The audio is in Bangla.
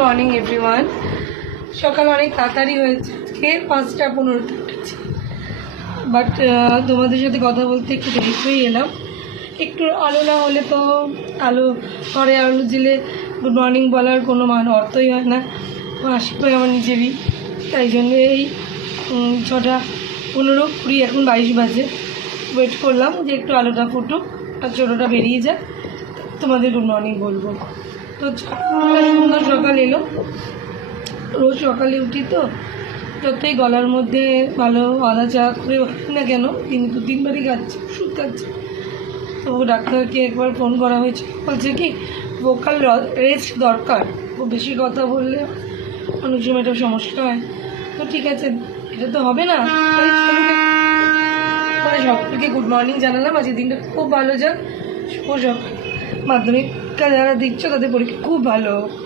Morning everyone. সকাল অনেক তাড়াতাড়ি হয়েছে, 5:15 উঠেছি, বাট তোমাদের সাথে কথা বলতে একটু দেরি হয়ে এলাম। একটু আলো না হলে তো ঘরে আলো জেলে গুড মর্নিং বলার কোনো অর্থই হয় না, হাসি পায় আমার নিজেরই। তাই জন্য এই 6:15, 20, এখন 22 বাজে, ওয়েট করলাম যে একটু আলোটা ফুটুক আর ছোটোটা বেরিয়ে যায়, তোমাদের গুড মর্নিং বলবো। তো সুন্দর সকাল এলো। রোজ সকালে উঠি তো, যতই গলার মধ্যে ভালো আদা চা করে না কেন, কিন্তু 2-3বারই খাচ্ছি, ওষুধ খাচ্ছি। তো ডাক্তারকে একবার ফোন করা হয়েছে, বলছে কি ভোকাল রেস্ট দরকার, খুব বেশি কথা বললে অনেক সময় একটা সমস্যা হয়। তো ঠিক আছে, এটা তো হবে না, মানে সকলকে গুড মর্নিং জানালাম। আজকের দিনটা খুব ভালো যাক, শুভ সকাল। মাধ্যমিকটা যারা দিচ্ছ তাদের পরীক্ষা খুব ভালো।